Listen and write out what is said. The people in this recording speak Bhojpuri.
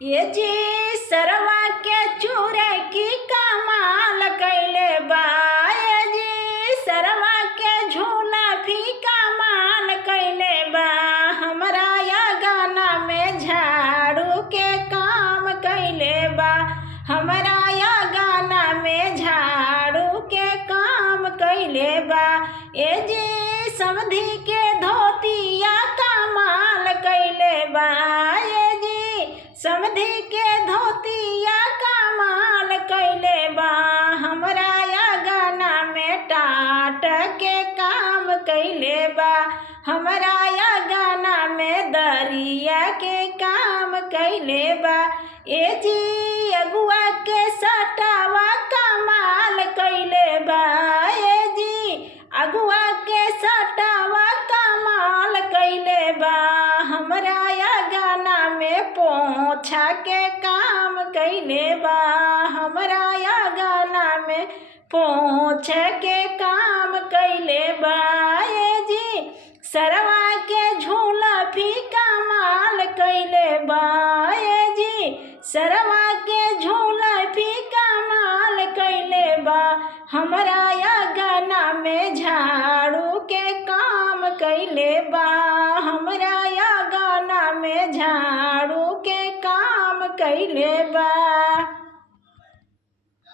ये जी सरवा के चूरे की कमाल कैले बा। ये जी सरवा के झूला भी कमाल कैले बा। हमरा या गाना में झाड़ू के काम कैले बा। हमरा या गाना में झाड़ू के काम कैले बा। ये जी समधी के धोतिया कमाल कैले बा। ये जी समधी के धोतिया कमाल कैले बा। हमरा या गाना में टाट के काम कैले बा। हमरा या गाना में दरिया के काम कैले बा। ए जी अगुआ के सटावा कमाल कैले बा। ए जी अगुआ के सटावा कमाल कैले बा। हमरा या गाना में पोछा के काम कैले बा। हमरा या गाना में पोछा के काम कैले बा। ए जी सरवा के झूला भी कमाल कैले बा। ए जी सरवा के झूला भी कमाल कैले बा। हमरा या गाना में झाड़ू के काम कैले बा। हमरा या गाना में झाड़ू के काम कैले बा।